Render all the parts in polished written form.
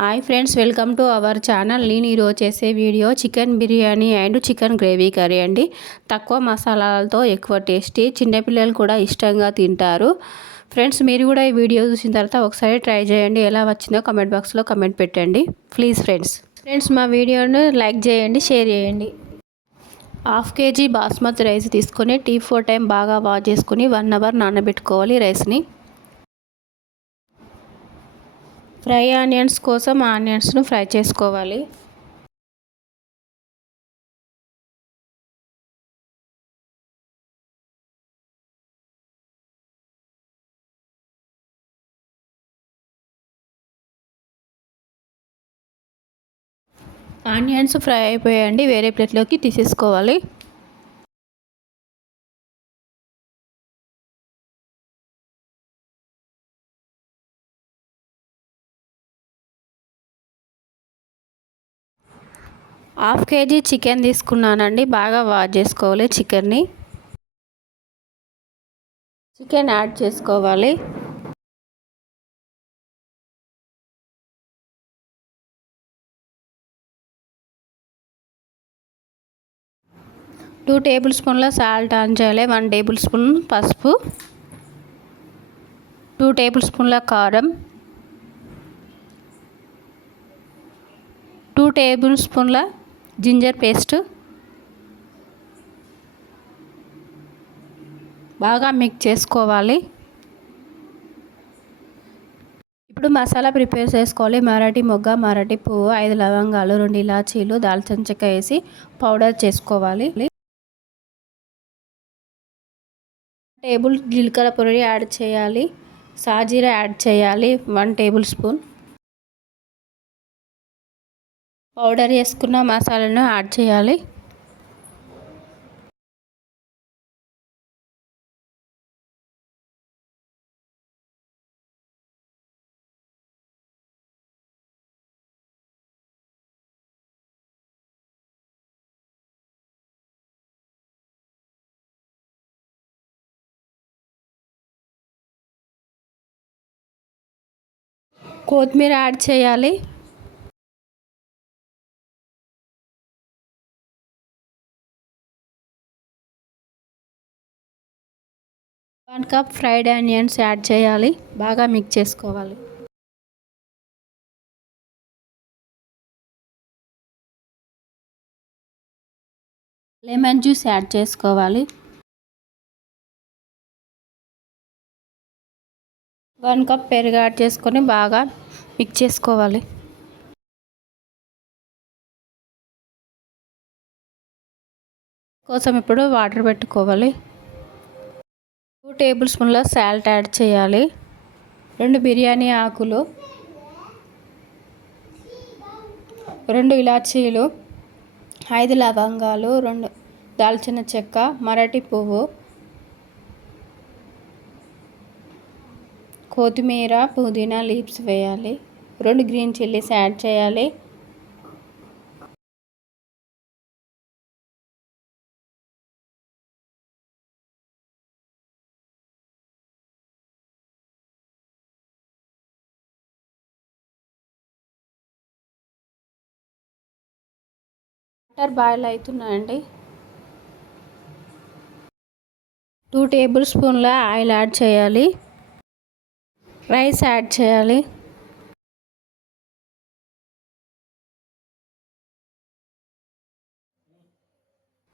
Hi friends, welcome to our channel. నేను ఈరోజు చేసే video chicken biryani and chicken gravy curry అండి. తక్కువ మసాలాలతో ఎక్కువ టేస్టీ, చిన్నపిల్లలు కూడా ఇష్టంగా తింటారు. ఫ్రెండ్స్, మీరు కూడా ఈ వీడియో చూసిన తర్వాత ఒకసారి ట్రై చేయండి. ఎలా వచ్చిందో కమెంట్ బాక్స్లో కమెంట్ పెట్టండి ప్లీజ్. ఫ్రెండ్స్ మా వీడియోను లైక్ చేయండి, షేర్ చేయండి. హాఫ్ కేజీ బాస్మతి రైస్ తీసుకొని 3-4 టైం బాగా వాష్ చేసుకుని 1 అవర్ నానబెట్టుకోవాలి రైస్ని. ఫ్రై ఆనియన్స్ కోసం ఆనియన్స్ను ఫ్రై చేసుకోవాలి. ఆనియన్స్ ఫ్రై అయిపోయాయండి, వేరే ప్లేట్లోకి తీసేసుకోవాలి. హాఫ్ కేజీ చికెన్ తీసుకున్నానండి, బాగా వాష్ చేసుకోవాలి. చికెన్ యాడ్ చేసుకోవాలి. టూ టేబుల్ స్పూన్ల సాల్ట్ ఆన్ చేయాలి. 1 టేబుల్ స్పూన్ పసుపు, 2 టేబుల్ స్పూన్ల కారం, 2 టేబుల్ స్పూన్ల జింజర్ పేస్ట్, బాగా మిక్స్ చేసుకోవాలి. ఇప్పుడు మసాలా ప్రిపేర్ చేసుకోవాలి. మరాఠీ మొగ్గ, మరాఠీ పువ్వు, 5 లవంగాలు, 2 ఇలాచీలు, దాల్చిన చెక్క వేసి పౌడర్ చేసుకోవాలి. టేబుల్ జీలకర్ర పొడి యాడ్ చేయాలి. సాజీరా యాడ్ చేయాలి 1 టేబుల్ స్పూన్. పౌడర్ చేసుకున్న మసాలాను యాడ్ చేయాలి. కొత్తిమీర యాడ్ చేయాలి. One cup fried onions add చేయాలి, బాగా మిక్స్ చేసుకోవాలి. లెమన్ జ్యూస్ యాడ్ చేసుకోవాలి. 1 కప్ పెరుగు యాడ్ చేసుకొని బాగా మిక్స్ చేసుకోవాలి. కోసం ఇప్పుడు వాటర్ పెట్టుకోవాలి. 2 టేబుల్ స్పూన్ల సాల్ట్ యాడ్ చేయాలి. 2 బిర్యానీ ఆకులు, 2 ఇలాచీలు, 5 లవంగాలు, 2 దాల్చిన చెక్క, మరాఠీ పువ్వు, కొత్తిమీర, పుదీనా లీవ్స్ వేయాలి. 2 గ్రీన్ చిల్లీస్ యాడ్ చేయాలి. వాటర్ బాయిల్ అవుతున్నాయండి. 2 టేబుల్ స్పూన్ల ఆయిల్ యాడ్ చేయాలి. రైస్ యాడ్ చేయాలి.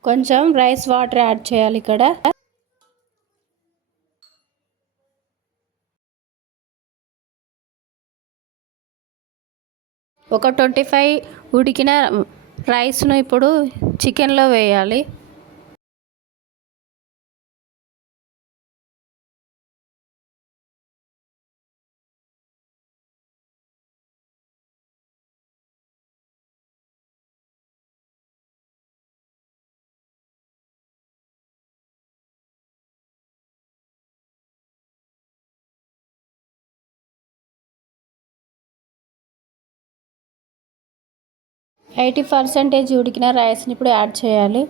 కొంచెం రైస్ వాటర్ యాడ్ చేయాలి. ఇక్కడ ఒక 25 ఉడికిన రైస్ను ఇప్పుడు చికెన్లో వేయాలి. ఎయిటీ పర్సెంటేజ్ ఉడికిన రైస్ని ఇప్పుడు యాడ్ చేయాలి.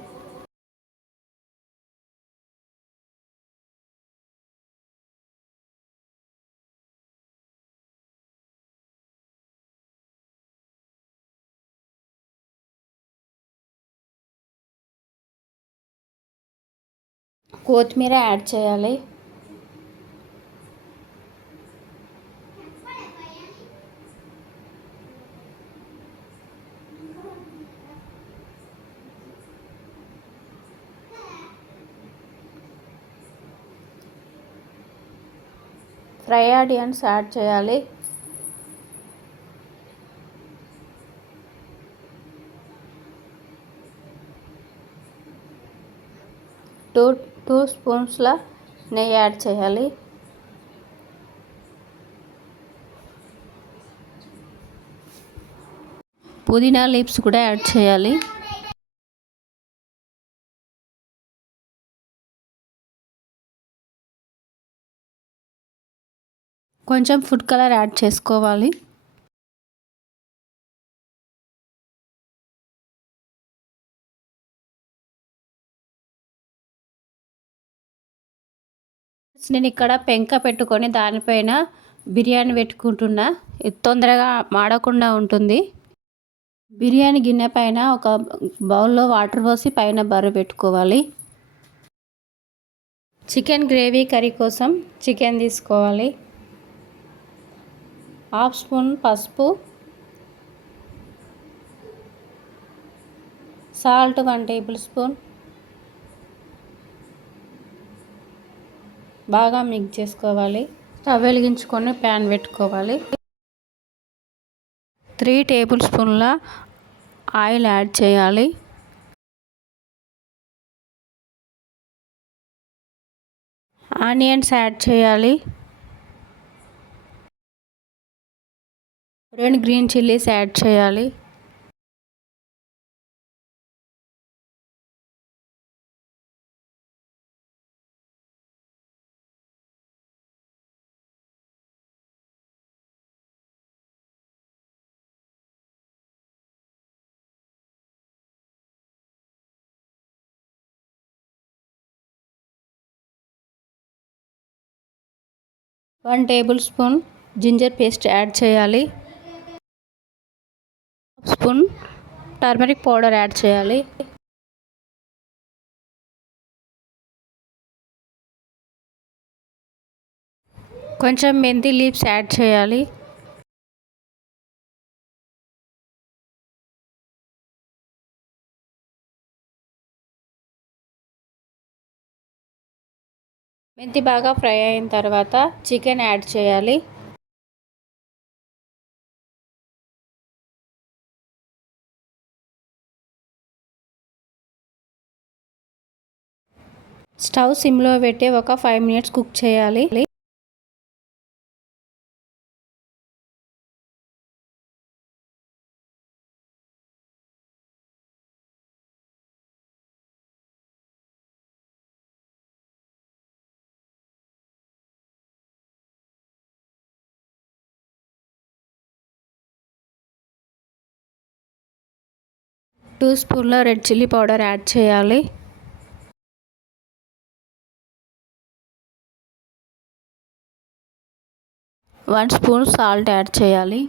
కొత్తిమీర యాడ్ చేయాలి. ఫ్రై ఆనియన్స్ యాడ్ చేయాలి. టూ స్పూన్స్ల నెయ్యి యాడ్ చేయాలి. పుదీనా లీవ్స్ కూడా యాడ్ చేయాలి. కొంచెం ఫుడ్ కలర్ యాడ్ చేసుకోవాలి. నేను ఇక్కడ పెంక పెట్టుకొని దానిపైన బిర్యానీ పెట్టుకుంటున్నా. ఇది తొందరగా మాడకుండా ఉంటుంది. బిర్యానీ గిన్నె పైన ఒక బౌల్లో వాటర్ పోసి పైన బరువు పెట్టుకోవాలి. చికెన్ గ్రేవీ కర్రీ కోసం చికెన్ తీసుకోవాలి. హాఫ్ స్పూన్ పసుపు, సాల్ట్ 1 టేబుల్ స్పూన్, బాగా మిక్స్ చేసుకోవాలి. స్టవ్ వెలిగించుకొని ప్యాన్ పెట్టుకోవాలి. 3 టేబుల్ స్పూన్ల ఆయిల్ యాడ్ చేయాలి. ఆనియన్స్ యాడ్ చేయాలి. 2 గ్రీన్ చిల్లీస్ యాడ్ చేయాలి. One tablespoon ginger paste add చేయాలి. స్పూన్ టర్మరిక్ పౌడర్ యాడ్ చేయాలి. కొంచెం మెంతి లీవ్స్ యాడ్ చేయాలి. మెంతి బాగా ఫ్రై అయిన తర్వాత చికెన్ యాడ్ చేయాలి. స్టవ్ సిమ్లో పెట్టి ఒక 5 మినిట్స్ కుక్ చేయాలి. టూ స్పూన్ల రెడ్ చిల్లీ పౌడర్ యాడ్ చేయాలి. వన్ స్పూన్ సాల్ట్ యాడ్ చేయాలి.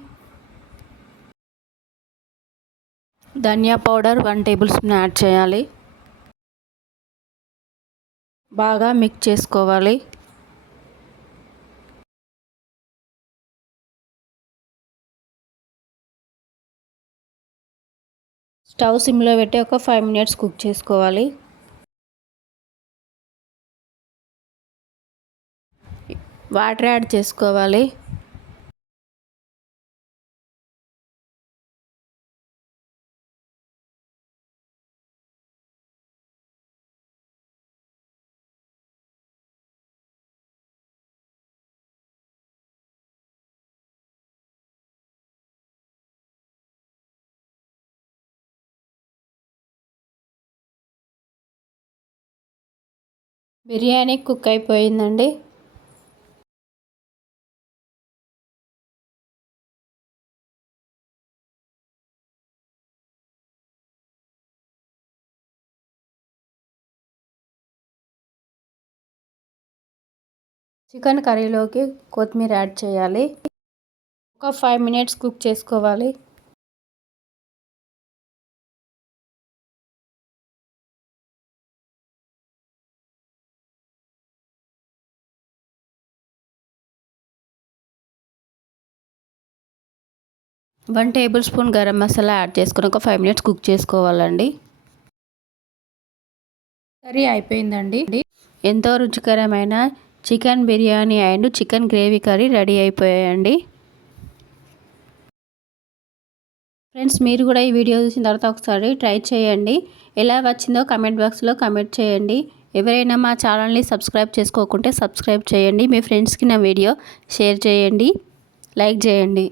ధనియా పౌడర్ 1 టేబుల్ స్పూన్ యాడ్ చేయాలి. బాగా మిక్స్ చేసుకోవాలి. స్టవ్ సిమ్లో పెట్టి ఒక 5 మినిట్స్ కుక్ చేసుకోవాలి. వాటర్ యాడ్ చేసుకోవాలి. బిర్యానీ కుక్ అయిపోయిందండి. చికెన్ కర్రీలోకి కొత్తిమీర యాడ్ చేయాలి. ఒక 5 మినిట్స్ కుక్ చేసుకోవాలి. 1 టేబుల్ స్పూన్ గరం మసాలా యాడ్ చేసుకొని ఒక 5 మినిట్స్ కుక్ చేసుకోవాలండి. కర్రీ అయిపోయిందండి. ఎంతో రుచికరమైన చికెన్ biryani and chicken gravy curry ready అయిపోయాయండి. ఫ్రెండ్స్, మీరు కూడా ఈ వీడియో చూసిన తర్వాత ఒకసారి ట్రై చేయండి. ఎలా వచ్చిందో కమెంట్ బాక్స్లో కమెంట్ చేయండి. ఎవరైనా మా ఛానల్ని సబ్స్క్రైబ్ చేసుకోకుంటే సబ్స్క్రైబ్ చేయండి. మీ ఫ్రెండ్స్కి నా వీడియో షేర్ చేయండి, లైక్ చేయండి.